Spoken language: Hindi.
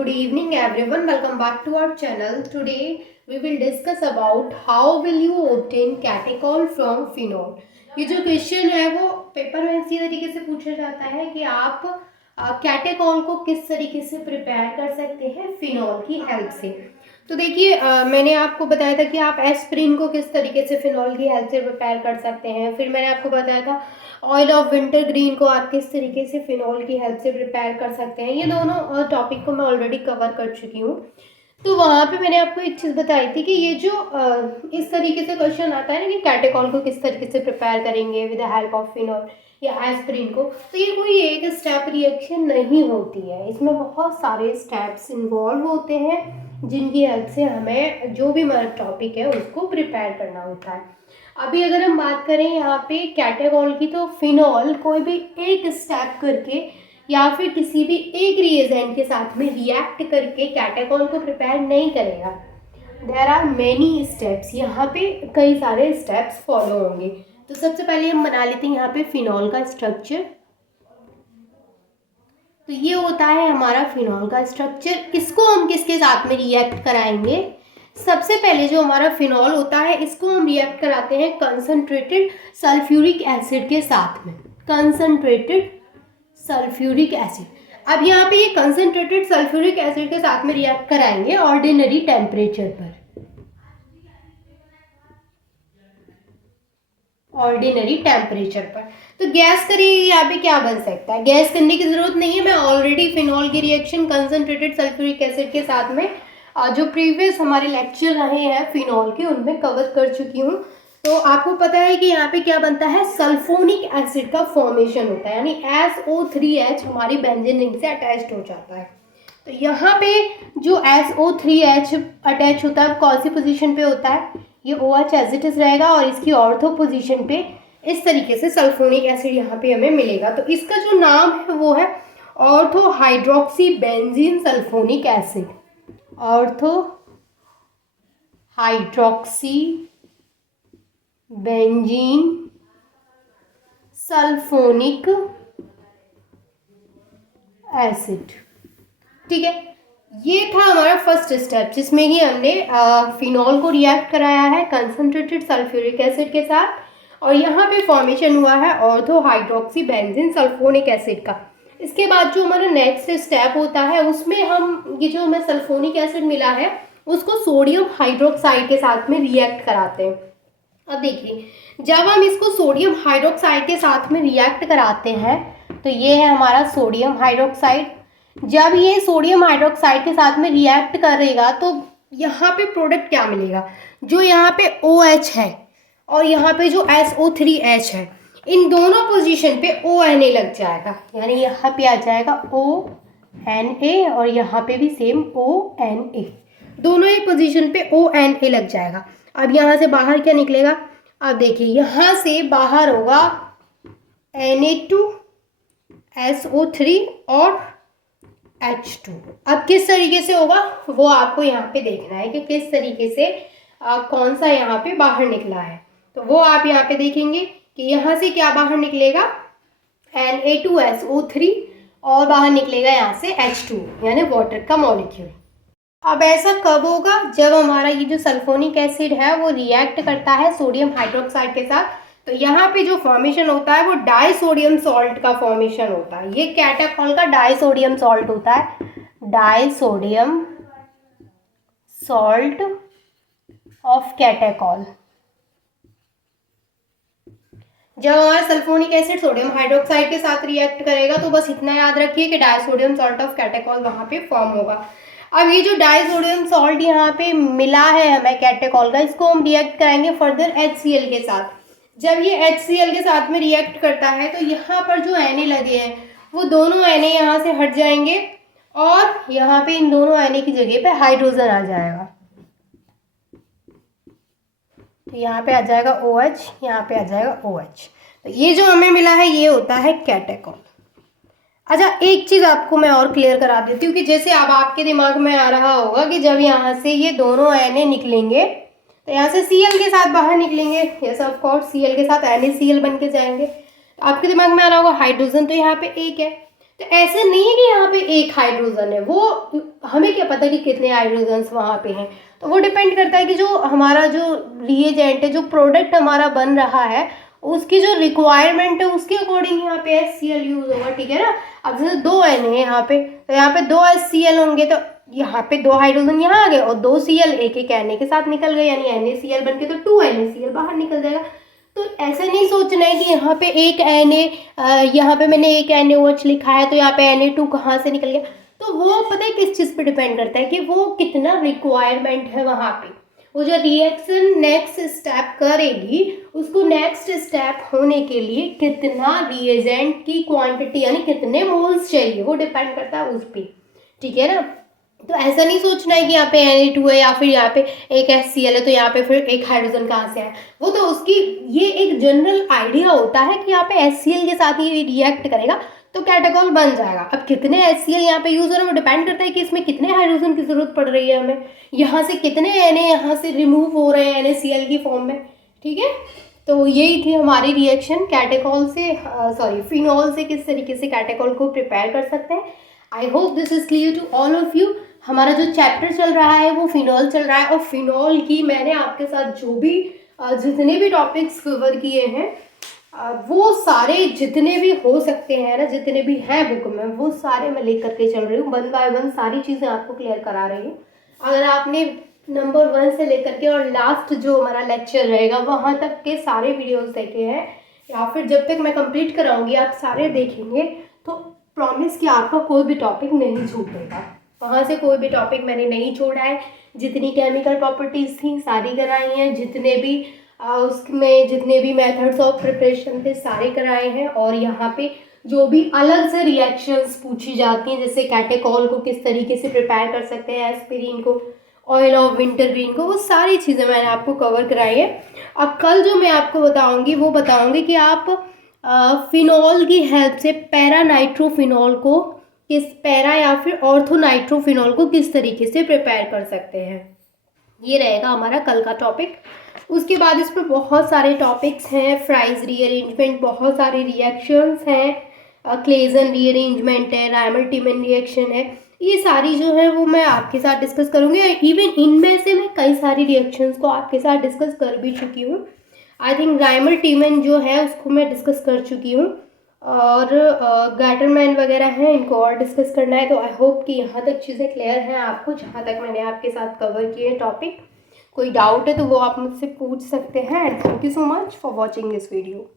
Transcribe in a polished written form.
Good evening everyone, welcome back to our channel. Today we will discuss about how will you obtain catechol from phenol. ये जो क्वेश्चन है वो पेपर में इसी तरीके से पूछा जाता है कि आप कैटेकॉल को किस तरीके से प्रिपेयर कर सकते हैं फिनॉल की हेल्प से। तो देखिए मैंने आपको बताया था कि आप एस्प्रिन को किस तरीके से फिनॉल की हेल्प से प्रिपेयर कर सकते हैं। फिर मैंने आपको बताया था ऑयल ऑफ विंटर ग्रीन को आप किस तरीके से फिनॉल की हेल्प से प्रिपेयर कर सकते हैं। ये दोनों टॉपिक को मैं ऑलरेडी कवर कर चुकी हूँ। तो वहाँ पे मैंने आपको एक चीज़ बताई थी कि ये जो इस तरीके से क्वेश्चन आता है ना कि कैटेकॉल को किस तरीके से प्रिपेयर करेंगे with the help of phenol या एस्प्रिन को, तो ये कोई एक स्टेप रिएक्शन नहीं होती है। इसमें बहुत सारे स्टेप्स इन्वॉल्व होते हैं जिनकी हेल्प से हमें जो भी हमारा टॉपिक है उसको प्रिपेयर करना होता है। अभी अगर हम बात करें यहाँ पे कैटेकॉल की, तो फिनॉल कोई भी एक स्टेप करके या फिर किसी भी एक रिएजेंट के साथ में रिएक्ट करके कैटेकॉल को प्रिपेयर नहीं करेगा। देयर आर मेनी स्टेप्स, यहाँ पे कई सारे स्टेप्स फॉलो होंगे। तो सबसे पहले हम बना लेते हैं यहाँ पे फिनॉल का स्ट्रक्चर। तो ये होता है हमारा फिनॉल का स्ट्रक्चर। इसको हम किसके साथ में रिएक्ट कराएंगे? सबसे पहले जो हमारा फिनॉल होता है इसको हम रिएक्ट कराते हैं कंसंट्रेटेड सल्फ्यूरिक एसिड के साथ में। Concentrated sulphuric acid. अब यहाँ पे ये कंसंट्रेटेड सल्फ्यूरिक एसिड के साथ में रिएक्ट कराएंगे ऑर्डिनरी टेम्परेचर पर। ऑर्डिनरी टेम्परेचर पर। तो गैस करिए यहाँ पे क्या बन सकता है? गैस करने की जरूरत नहीं है, मैं ऑलरेडी फिनॉल की रिएक्शन कंसंट्रेटेड सल्फ्यूरिक एसिड के साथ में जो प्रीवियस हमारे लेक्चर रहे हैं फिनॉल के उनमें कवर कर चुकी हूँ। तो आपको पता है कि यहाँ पे क्या बनता है? सल्फोनिक एसिड का फॉर्मेशन होता है, यानी SO3H हमारी बेंजीन रिंग से अटैच्ड हो जाता है। तो यहाँ पे जो SO3H अटैच होता है कौन सी पोजीशन पे होता है? ये OH एज इट इज रहेगा और इसकी ऑर्थो पोजीशन पे इस तरीके से सल्फोनिक एसिड यहाँ पे हमें मिलेगा। तो इसका जो नाम है वो है ortho hydroxy benzene sulphonic acid. Ortho hydroxy benzene sulphonic acid. ठीक है, ये था हमारा फर्स्ट स्टेप जिसमें कि हमने फिनॉल को रिएक्ट कराया है कंसंट्रेटेड सल्फ्यूरिक एसिड के साथ और यहाँ पे फॉर्मेशन हुआ है ortho hydroxy benzene sulphonic acid का। इसके बाद जो हमारा नेक्स्ट स्टेप होता है उसमें हम ये जो हमें सल्फोनिक एसिड मिला है उसको सोडियम हाइड्रोक्साइड के साथ में रिएक्ट कराते हैं। अब देखिए, जब हम इसको सोडियम हाइड्रोक्साइड के साथ में रिएक्ट कराते हैं तो ये है हमारा सोडियम हाइड्रोक्साइड। जब ये सोडियम हाइड्रोक्साइड के साथ में रिएक्ट करेगा तो यहाँ पे प्रोडक्ट क्या मिलेगा? जो यहाँ पे OH है और यहाँ पे जो SO3H है, इन दोनों पोजीशन पे ONA लग जाएगा, यानी यहाँ पे आ जाएगा ONA और यहाँ पे भी सेम ONA, दोनों ही पोजीशन पे ONA लग जाएगा। अब यहाँ से बाहर क्या निकलेगा? अब देखिए, यहाँ से बाहर होगा Na2 SO3 और H2। अब किस तरीके से होगा वो आपको यहाँ पे देखना है कि किस तरीके से कौन सा यहाँ पे बाहर निकला है। तो वो आप यहाँ पे देखेंगे कि यहाँ से क्या बाहर निकलेगा? Na2SO3 और बाहर निकलेगा यहाँ से H2 यानी वाटर का मॉलिक्यूल। अब ऐसा कब होगा? जब हमारा ये जो सल्फोनिक एसिड है वो रिएक्ट करता है सोडियम हाइड्रोक्साइड के साथ, तो यहाँ पे जो फॉर्मेशन होता है वो डाइसोडियम सॉल्ट का फॉर्मेशन होता है। ये कैटेकॉल का डाइसोडियम सॉल्ट होता है, डाइसोडियम सॉल्ट ऑफ कैटेकॉल। जब हमारा सल्फोनिक एसिड सोडियम हाइड्रोक्साइड के साथ रिएक्ट करेगा तो बस इतना याद रखिए कि डाइसोडियम सॉल्ट ऑफ कैटेकॉल वहाँ पे फॉर्म होगा। अब ये जो डाइसोडियम सॉल्ट यहाँ पे मिला है हमें कैटेकॉल का, इसको हम रिएक्ट कराएंगे फर्दर HCl के साथ। जब ये HCl के साथ में रिएक्ट करता है तो यहाँ पर जो Na लगे हैं वो दोनों Na यहाँ से हट जाएंगे और यहाँ पे इन दोनों Na की जगह पे हाइड्रोजन आ जाएगा। तो यहाँ पे आ जाएगा OH, यहाँ पे आ जाएगा OH। तो ये जो हमें मिला है ये होता है कैटेकॉल। अच्छा, एक चीज़ आपको मैं और क्लियर करा देती हूँ कि जैसे अब आपके दिमाग में आ रहा होगा कि जब यहाँ से ये दोनों Na निकलेंगे तो यहाँ से Cl के साथ बाहर निकलेंगे। यस ऑफ कोर्स, Cl के साथ NaCl बन के जाएंगे। तो आपके दिमाग में आ रहा होगा हाइड्रोजन तो यहाँ पे एक है। तो ऐसे नहीं है कि यहाँ पे एक हाइड्रोजन है, वो हमें क्या पता कि कितने हाइड्रोजन्स वहाँ पे हैं। तो वो डिपेंड करता है कि जो हमारा जो रिएजेंट है, जो प्रोडक्ट हमारा बन रहा है, उसकी जो रिक्वायरमेंट है उसके अकॉर्डिंग यहाँ पे HCl यूज़ होगा, ठीक है ना। अब जैसे 2 N है यहाँ पे, तो यहाँ पे 2 HCl होंगे, तो यहाँ पे 2 हाइड्रोजन यहाँ आ गए और 2 Cl एक एक Na के साथ निकल गए, यानी NaCl बन के तो 2 NaCl बाहर निकल जाएगा। तो ऐसा नहीं सोचना है कि यहाँ पे एक यहाँ पे मैंने एक NaOH लिखा है तो यहाँ पे Na2 कहाँ से निकल गया। तो वो पता है किस चीज़ पे डिपेंड करता है कि वो कितना रिक्वायरमेंट है वहाँ पे। वो जो रिएक्शन नेक्स्ट स्टेप करेगी, उसको नेक्स्ट स्टेप होने के लिए कितना रिएजेंट की क्वांटिटी यानी कितने मोल्स चाहिए, वो डिपेंड करता है उस पर, ठीक है ना। तो ऐसा नहीं सोचना है कि यहाँ पे Na2 है या फिर यहाँ पे एक HCl है तो यहाँ पे फिर एक हाइड्रोजन कहाँ से है। वो तो उसकी ये एक जनरल आइडिया होता है कि यहाँ पे HCl के साथ ही रिएक्ट करेगा तो कैटाकॉल बन जाएगा। अब कितने HCl यहाँ पे यूज़ हो रहे हैं वो डिपेंड करता है कि इसमें कितने हाइड्रोजन की ज़रूरत पड़ रही है हमें, यहाँ से कितने Na यहाँ से रिमूव हो रहे हैं NaCl की फॉर्म में, ठीक है। तो यही थी हमारी रिएक्शन कैटाकॉल से, सॉरी फिनॉल से किस तरीके से कैटाकॉल को प्रिपेयर कर सकते हैं। I hope this is clear to all of you. हमारा जो चैप्टर चल रहा है वो फिनॉल चल रहा है, और फिनॉल की मैंने आपके साथ जो भी जितने भी टॉपिक्स कवर किए हैं वो सारे जितने भी हो सकते हैं ना, जितने भी हैं बुक में, वो सारे मैं लेकर के चल रही हूँ, 1 बाय 1 सारी चीज़ें आपको क्लियर करा रही हूँ। अगर आपने नंबर 1 से लेकर के और लास्ट जो हमारा लेक्चर रहेगा वहाँ तक के सारे वीडियोस देखे हैं, या फिर जब तक मैं कंप्लीट कराऊंगी आप सारे देखेंगे, तो प्रॉमिस कि आपका कोई भी टॉपिक नहीं छूटेगा। वहाँ से कोई भी टॉपिक मैंने नहीं छोड़ा है। जितनी केमिकल प्रॉपर्टीज़ थी सारी कराई हैं, जितने भी उसमें जितने भी मेथड्स ऑफ प्रिपरेशन थे सारे कराए हैं, और यहाँ पे जो भी अलग से रिएक्शंस पूछी जाती हैं, जैसे कैटेकॉल को किस तरीके से प्रिपेयर कर सकते हैं, एस्पिरिन को, ऑयल ऑफ विंटरग्रीन को, वो सारी चीज़ें मैंने आपको कवर कराई है। अब कल जो मैं आपको बताऊंगी वो बताऊंगी कि आप फिनॉल की हेल्प से पैरा नाइट्रोफिनॉल को पैरा या फिर ऑर्थोनाइट्रोफिनॉल को किस तरीके से प्रिपेयर कर सकते हैं। ये रहेगा हमारा कल का टॉपिक। उसके बाद इस पर बहुत सारे टॉपिक्स हैं, फ्राइज रीअरेंजमेंट, बहुत सारे रिएक्शंस हैं, क्लेजन रीअरेंजमेंट है, रायमल टिमन रिएक्शन है, ये सारी जो है वो मैं आपके साथ डिस्कस करूँगी। इवन इनमें से मैं कई सारी रिएक्शंस को आपके साथ डिस्कस कर भी चुकी हूँ। आई थिंक रायमल टिमन जो है उसको मैं डिस्कस कर चुकी हूँ, और गैटरमैन वगैरह हैं, इनको और डिस्कस करना है। तो आई होप कि यहाँ तक चीज़ें क्लियर हैं आपको, जहाँ तक मैंने आपके साथ कवर किए टॉपिक। कोई डाउट है तो वो आप मुझसे पूछ सकते हैं। Thank you so much for watching this video.